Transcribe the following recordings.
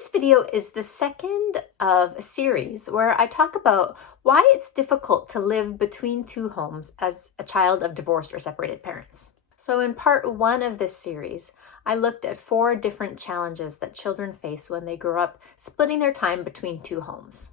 This video is the second of a series where I talk about why it's difficult to live between two homes as a child of divorced or separated parents. So in part one of this series, I looked at 4 different challenges that children face when they grow up splitting their time between two homes.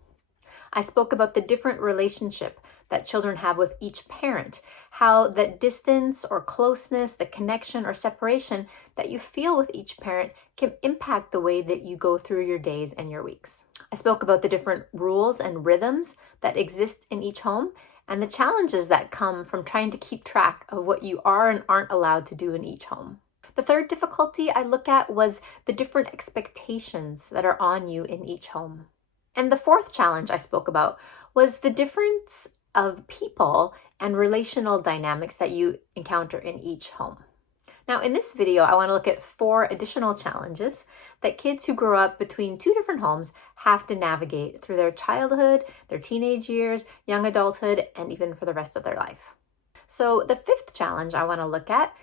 I spoke about the different relationship that children have with each parent, how that distance or closeness, the connection or separation that you feel with each parent can impact the way that you go through your days and your weeks. I spoke about the different rules and rhythms that exist in each home and the challenges that come from trying to keep track of what you are and aren't allowed to do in each home. The third difficulty I look at was the different expectations that are on you in each home. And the fourth challenge I spoke about was the difference of people and relational dynamics that you encounter in each home. Now, in this video, I want to look at 4 additional challenges that kids who grow up between 2 different homes have to navigate through their childhood, their teenage years, young adulthood, and even for the rest of their life. So the 5th challenge I want to look at,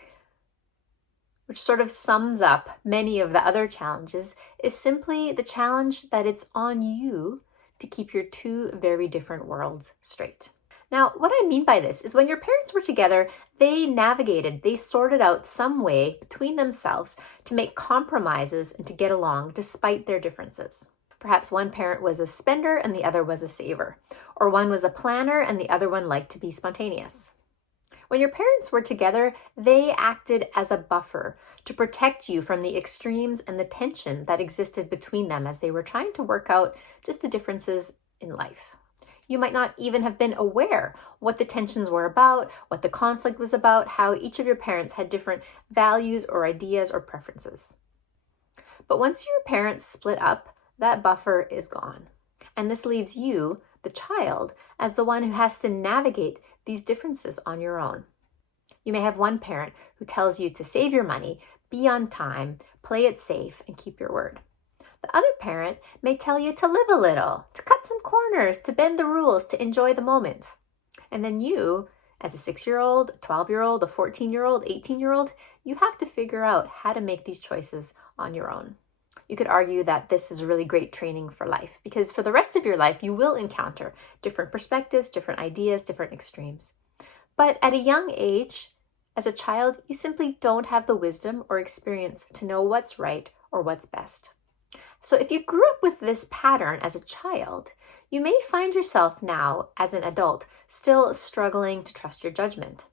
which sort of sums up many of the other challenges, is simply the challenge that it's on you to keep your 2 very different worlds straight. Now, what I mean by this is when your parents were together, they sorted out some way between themselves to make compromises and to get along despite their differences. Perhaps one parent was a spender and the other was a saver, or one was a planner and the other one liked to be spontaneous. When your parents were together, they acted as a buffer to protect you from the extremes and the tension that existed between them as they were trying to work out just the differences in life. You might not even have been aware what the tensions were about, what the conflict was about, how each of your parents had different values or ideas or preferences. But once your parents split up, that buffer is gone. And this leaves you, the child, as the one who has to navigate these differences on your own. You may have one parent who tells you to save your money, be on time, play it safe, and keep your word. The other parent may tell you to live a little, to cut some corners, to bend the rules, to enjoy the moment. And then you, as a 6-year-old, 12-year-old, a 14-year-old, 18-year-old, you have to figure out how to make these choices on your own. You could argue that this is really great training for life because for the rest of your life, you will encounter different perspectives, different ideas, different extremes. But at a young age, as a child, you simply don't have the wisdom or experience to know what's right or what's best. So if you grew up with this pattern as a child, you may find yourself now as an adult still struggling to trust your judgment.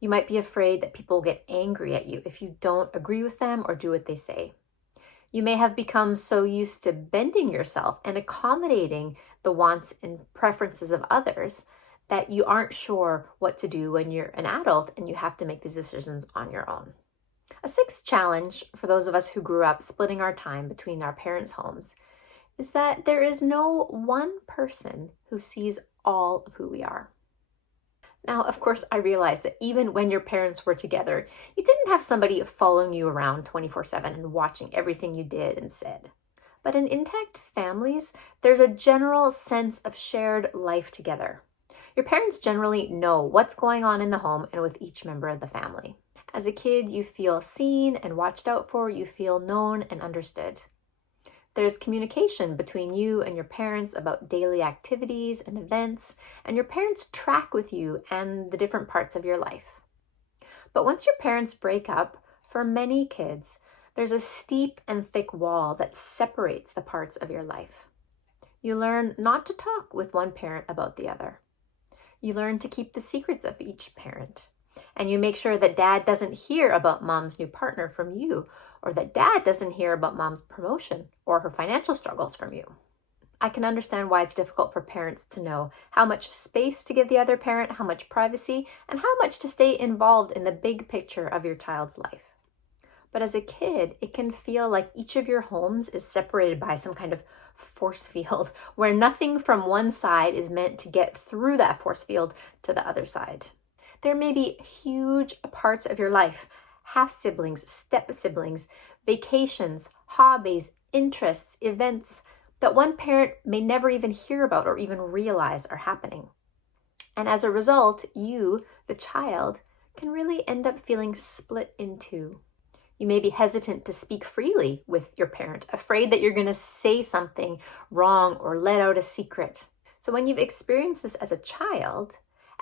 You might be afraid that people will get angry at you if you don't agree with them or do what they say. You may have become so used to bending yourself and accommodating the wants and preferences of others that you aren't sure what to do when you're an adult and you have to make these decisions on your own. A 6th challenge for those of us who grew up splitting our time between our parents' homes is that there is no one person who sees all of who we are. Now, of course, I realize that even when your parents were together, you didn't have somebody following you around 24/7 and watching everything you did and said. But in intact families, there's a general sense of shared life together. Your parents generally know what's going on in the home and with each member of the family. As a kid, you feel seen and watched out for, you feel known and understood. There's communication between you and your parents about daily activities and events, and your parents track with you and the different parts of your life. But once your parents break up, for many kids, there's a steep and thick wall that separates the parts of your life. You learn not to talk with one parent about the other. You learn to keep the secrets of each parent. And you make sure that dad doesn't hear about mom's new partner from you, or that dad doesn't hear about mom's promotion or her financial struggles from you. I can understand why it's difficult for parents to know how much space to give the other parent, how much privacy, and how much to stay involved in the big picture of your child's life. But as a kid, it can feel like each of your homes is separated by some kind of force field where nothing from one side is meant to get through that force field to the other side. There may be huge parts of your life, half-siblings, step-siblings, vacations, hobbies, interests, events that one parent may never even hear about or even realize are happening. And as a result, you, the child, can really end up feeling split in two. You may be hesitant to speak freely with your parent, afraid that you're going to say something wrong or let out a secret. So when you've experienced this as a child,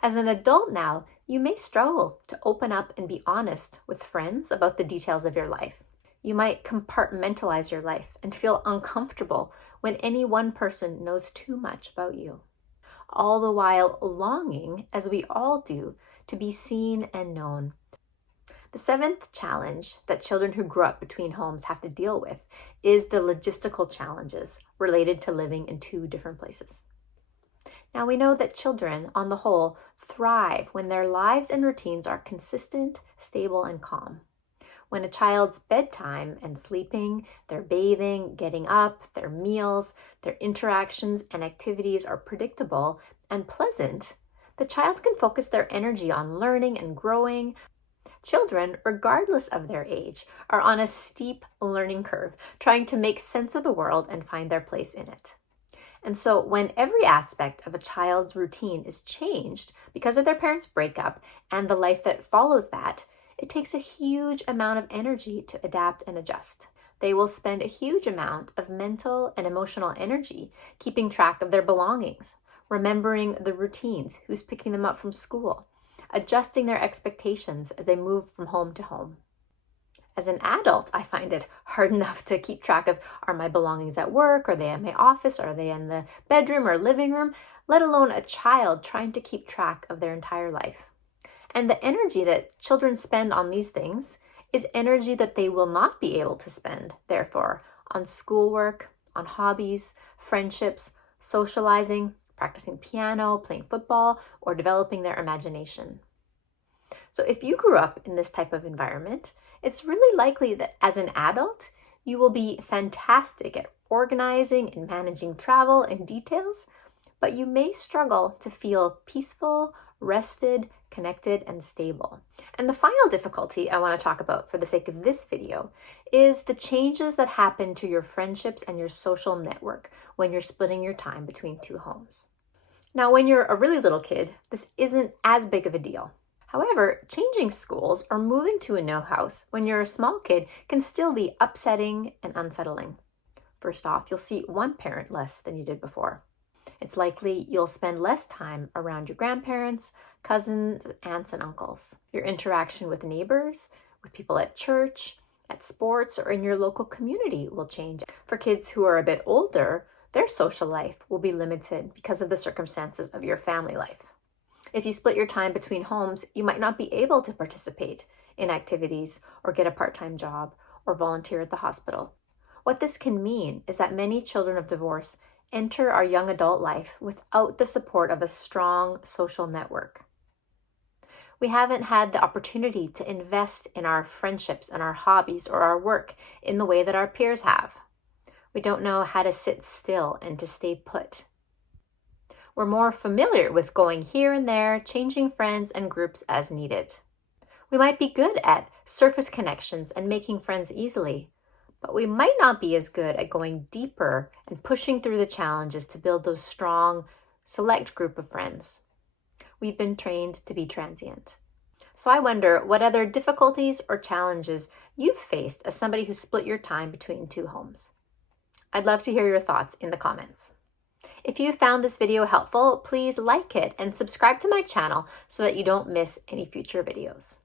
as an adult now, you may struggle to open up and be honest with friends about the details of your life. You might compartmentalize your life and feel uncomfortable when any one person knows too much about you, all the while longing, as we all do, to be seen and known. The seventh challenge that children who grew up between homes have to deal with is the logistical challenges related to living in two different places. Now, we know that children, on the whole, thrive when their lives and routines are consistent, stable, and calm. When a child's bedtime and sleeping, their bathing, getting up, their meals, their interactions and activities are predictable and pleasant, the child can focus their energy on learning and growing. Children, regardless of their age, are on a steep learning curve, trying to make sense of the world and find their place in it. And so when every aspect of a child's routine is changed because of their parents' breakup and the life that follows that, it takes a huge amount of energy to adapt and adjust. They will spend a huge amount of mental and emotional energy keeping track of their belongings, remembering the routines, who's picking them up from school, adjusting their expectations as they move from home to home. As an adult, I find it hard enough to keep track of, are my belongings at work? Are they at my office? Are they in the bedroom or living room? Let alone a child trying to keep track of their entire life. And the energy that children spend on these things is energy that they will not be able to spend, therefore, on schoolwork, on hobbies, friendships, socializing, practicing piano, playing football, or developing their imagination. So if you grew up in this type of environment, it's really likely that as an adult, you will be fantastic at organizing and managing travel and details, but you may struggle to feel peaceful, rested, connected, and stable. And the final difficulty I want to talk about for the sake of this video is the changes that happen to your friendships and your social network when you're splitting your time between two homes. Now, when you're a really little kid, this isn't as big of a deal. However, changing schools or moving to a new house when you're a small kid can still be upsetting and unsettling. First off, you'll see one parent less than you did before. It's likely you'll spend less time around your grandparents, cousins, aunts, and uncles. Your interaction with neighbors, with people at church, at sports, or in your local community will change. For kids who are a bit older, their social life will be limited because of the circumstances of your family life. If you split your time between homes, you might not be able to participate in activities or get a part-time job or volunteer at the hospital. What this can mean is that many children of divorce enter our young adult life without the support of a strong social network. We haven't had the opportunity to invest in our friendships and our hobbies or our work in the way that our peers have. We don't know how to sit still and to stay put. We're more familiar with going here and there, changing friends and groups as needed. We might be good at surface connections and making friends easily, but we might not be as good at going deeper and pushing through the challenges to build those strong, select group of friends. We've been trained to be transient. So I wonder what other difficulties or challenges you've faced as somebody who split your time between two homes. I'd love to hear your thoughts in the comments. If you found this video helpful, please like it and subscribe to my channel so that you don't miss any future videos.